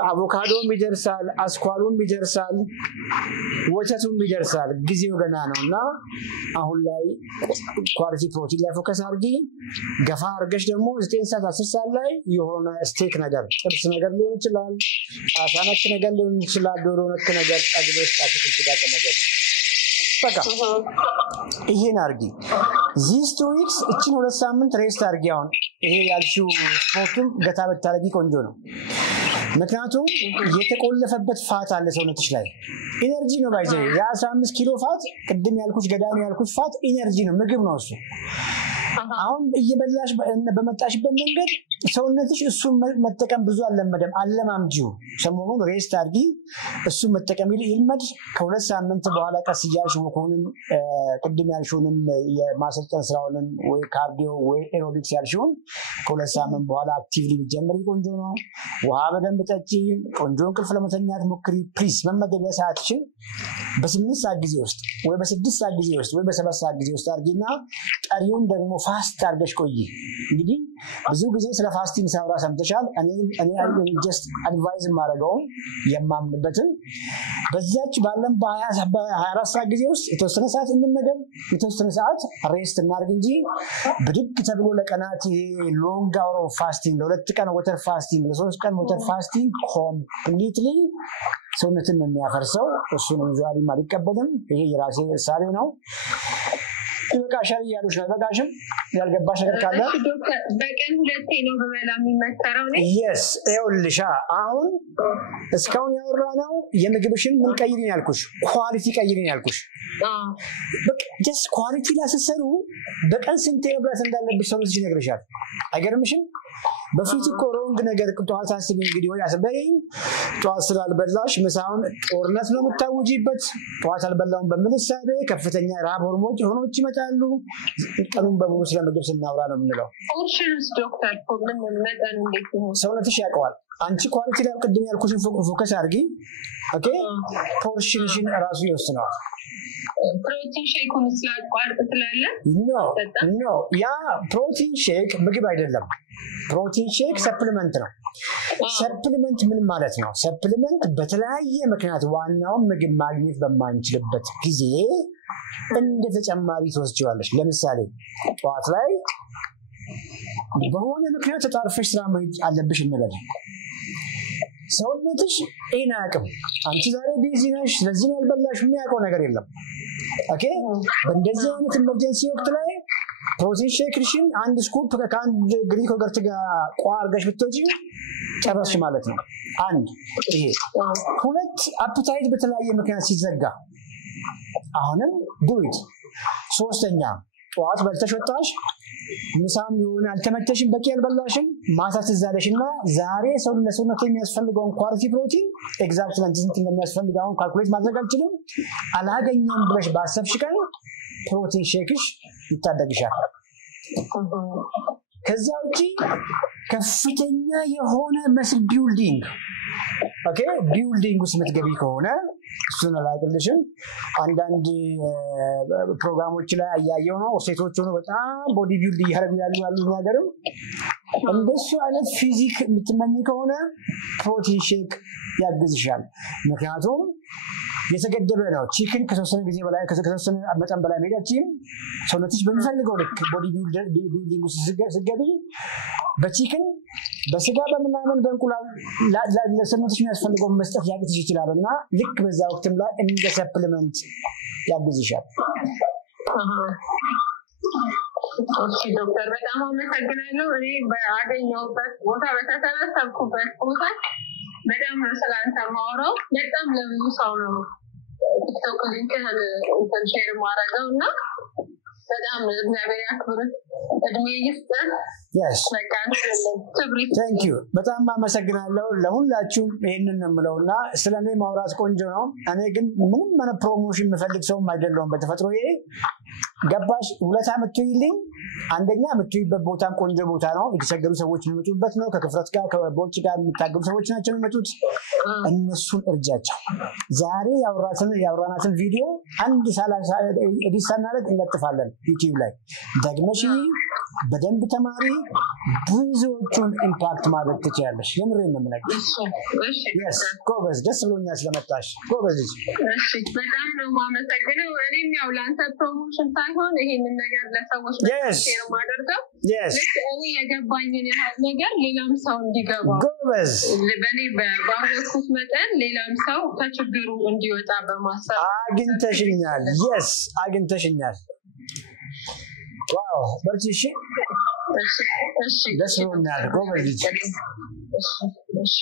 አቮካዶም ይደርሳል፣ አስኳሉም ይደርሳል፣ ወተቱም ይደርሳል። ጊዜው ገና ነውና አሁን ላይ ኳሊቲ ፕሮቲን ላይ ፎከስ አድርጊ። ገፋ አድርገሽ ደግሞ 9 ሰዓት 10 ሰዓት ላይ የሆነ ስቴክ ነገር ጥብስ ነገር ሊሆን ይችላል፣ አሳ ነክ ነገር ሊሆን ይችላል፣ ዶሮ ነክ ነገር አግበሽ ታጥቂት ጋር ነገር በቃ ይሄን አድርጊ። ዚስ 2 weeks እቺን 2 ሳምንት ሬስት አድርጊ። አሁን ይሄ ያልሽው ስፖርቱም ገታ በታረጊ ቆንጆ ነው። ምክንያቱም የተቆለፈበት ፋት አለ ሰውነትሽ ላይ ኢነርጂ ነው ባይዘው የ15 ኪሎ ፋት ቅድም ያልኩሽ ገዳሚ ያልኩሽ ፋት ኢነርጂ ነው ምግብ ነው እሱ። አሁን እየበላሽ በመጣሽበት መንገድ ሰውነትሽ እሱን መጠቀም ብዙ አለመደም አለማምጂው። ሰሞኑን ሬስት አድርጊ እሱን መጠቀም ይልመድ። ከ2 ሳምንት በኋላ ቀስ እያልሽ ወኮንም ቅድም ያልሽውንም የማሰልጠን ስራውንም ወይ ካርዲዮ ወይ ኤሮቢክስ ያልሽውን ከ2 ሳምንት በኋላ አክቲቭሊ ቢጀምሪ ቆንጆ ነው። ውሃ በደንብ ጠጪ። ቆንጆ እንቅልፍ ለመተኛት ሞክሪ ፕሊዝ። መመገቢያ ሰዓትሽን በ8 ሰዓት ጊዜ ውስጥ ወይ በ6 ሰዓት ጊዜ ውስጥ ወይ በ7 ሰዓት ጊዜ ውስጥ አድርጊና ቀሪውን ደግሞ ፋስት አድርገሽ ቆይ። እንግዲህ ብዙ ጊዜ ስለ ፋስቲንግ ሳውራ ሰምተሻል። እኔ ጀስት አድቫይዝ ማድረገው የማምንበትን በዛች ባለን በ24 ሰዓት ጊዜ ውስጥ የተወሰነ ሰዓት እንመገብ፣ የተወሰነ ሰዓት ሬስት እናድርግ እንጂ ብድግ ተብሎ ለቀናት ሎንግ አወር ኦፍ ፋስቲንግ ለ2 ቀን ወተር ፋስቲንግ ለ3 ቀን ወተር ፋስቲንግ ኮምፕሊትሊ ሰውነትን የሚያፈርሰው እሱን ዛሬ ማልቀበልም። ይሄ የራሴ ሐሳብ ነው። ይበቃሻል እያሉሽ ነው። በቃሽም ያልገባሽ ነገር ካለ በቀን 2 ነው በበላ የሚመከረው ነው። yes ይኸውልሽ አሁን እስካሁን ያወራነው የምግብሽን ምን ቀይሪን ያልኩሽ ኳሊቲ ቀይሪን ያልኩሽ በቃ just ኳሊቲ ላሰሰሩ በቀን ስንት መብላት እንዳለብሽ ሰው ልጅ ይነግርሻል። አይገርምሽም? በፊት እኮ ሮንግ ነገር ጧት አስቢ እንግዲህ ወይ አስበይኝ ጧት ስላልበላሽ ምሳውን ጦርነት ነው የምታውጂበት ጧት አልበላውን በምንሳቤ ከፍተኛ ራብ ሆርሞኖች ይመጣሉ። ቀኑን በሙሉ ስለምግብ ስናወራ ነው የምንለው። ኦፕሽንስ ዶክተር ፕሮብለም መመጣን እንዴት ነው ሰውነትሽ ያውቀዋል። አንቺ ኳሊቲ ላይ ቅድም ያልኩሽን ፎከስ አድርጊ። ኦኬ ፖርሽንሽን ራሱ ይወስነዋል። ፕሮቲን ሼኩን ስላቋርጥ ትላለ ኖ ያ ፕሮቲን ሼክ ምግብ አይደለም። ፕሮቲን ሼክ ሰፕሊመንት ነው። ሰፕሊመንት ምን ማለት ነው? ሰፕሊመንት በተለያየ ምክንያት ዋናውን ምግብ ማግኘት በማንችልበት ጊዜ እንደ ተጨማሪ ትወስጂዋለሽ። ለምሳሌ ጠዋት ላይ በሆነ ምክንያት ተጣርፈሽ ስራ መሄድ አለብሽ እንበል። ሰውነትሽ አያውቅም አንቺ ዛሬ ቢዚ ነሽ ስለዚህ ነው ያልበላሽ የሚያውቀው ነገር የለም። ኦኬ በእንደዚህ አይነት ኢመርጀንሲ ወቅት ላይ ፕሮቲን ሼክሽን አንድ ስኩፕ ከአንድ ግሪክ ዮገርት ጋር ቋርገሽ ብትወጪ ጨረስሽ ማለት ነው። አንድ ይሄ ሁለት አፕታይት በተለያየ ምክንያት ሲዘጋ አሁንም ዱት። ሶስተኛ ጠዋት በልተሽ ወጣሽ ምሳም ይሁን አልተመቸሽም በቂ ያልበላሽም ማታ ትዛለሽና ዛሬ ሰውነት የሚያስፈልገውን ኳሊቲ ፕሮቲን ኤግዛክት ለንቲንት እንደሚያስፈልገው ካልኩሌት ማድረግ አልችልም አላገኘም ብለሽ ባሰብሽ ቀን ፕሮቲን ሼክሽ ይታደግሻል። ከዛ ውጪ ከፍተኛ የሆነ መስል ቢልዲንግ ኦኬ ቢልዲንግ ውስጥ ምትገቢ ከሆነ እሱን አላገልሽም። አንዳንድ ፕሮግራሞች ላይ አያየው ነው ሴቶች ሆኖ በጣም ቦዲ ቢልድ ያደርጋሉ ያሉ ነገርም እንደሱ አይነት ፊዚክ የምትመኝ ከሆነ ፕሮቲን ሼክ ያግዝሻል። ምክንያቱም የተገደበ ነው ቺክን ከተወሰነ ጊዜ በላይ ከተወሰነ መጠን በላይ ሜዳችን ሰውነትሽ በሚፈልገው ልክ ቦዲ ቢልዲንግ ውስጥ ሲገቢ በቺክን በስጋ በመናመን በእንቁላል ለሰውነትሽ የሚያስፈልገው መስጠት ያግዝሽ ይችላልና ልክ በዛ ወቅትም ላይ እንደ ሰፕሊመንት ያግዝሻል። ኦኬ ዶክተር በጣም አመሰግናለሁ። እኔ ባገኘሁበት ቦታ በተሰበሰብኩበት ቦታ በጣም ነው ስላንተ ማውራው በጣም ለብዙ ሰው ነው ቲክቶክ ሊንክህን ሼር ማድረገው እና በጣም እግዚአብሔር ያክብር እድሜ ይስጥህ። yes thank you በጣም አመሰግናለሁ ለሁላችሁም ይሄንን ነው የምለውና ስለኔ ማውራት ቆንጆ ነው። እኔ ግን ምንም ማለት ፕሮሞሽን የምፈልግ ሰው አይደለሁም በተፈጥሮዬ ገባሽ። ሁለት አመት ይልኝ አንደኛ የምትይበት ቦታም ቆንጆ ቦታ ነው። የተቸገሩ ሰዎች የሚመጡበት ነው። ከክፍረት ጋር ከቦች ጋር የሚታገሉ ሰዎች ናቸው የሚመጡት። እነሱን እርጃቸው። ዛሬ ያወራናትን ቪዲዮ አንድ ሳላሳ ኤዲት ሳናደርግ እንለጥፋለን ዩቲዩብ ላይ ደግመሽ በደንብ ተማሪ ብዙዎቹን ኢምፓክት ማድረግ ትችያለሽ። የምሬን ነው የምነግርሽ። yes ጎበዝ ደስ ብሎኛል ስለመጣሽ ጎበዝ። እሺ በጣም ነው የማመሰግነው። እኔም ያው ላንተ ፕሮሞሽን ሳይሆን ይሄንን ነገር ለሰዎች ሼር ማድረግ እኔ የገባኝን ያህል ነገር ሌላም ሰው እንዲገባ ጎበዝ በኔ ባወቅኩት መጠን ሌላም ሰው ከችግሩ እንዲወጣ በማሰብ አግኝተሽኛል። yes አግኝተሽኛል። ዋው በርቺ። እሺ ደስ ብሎኛል ጎበዝ። እሺ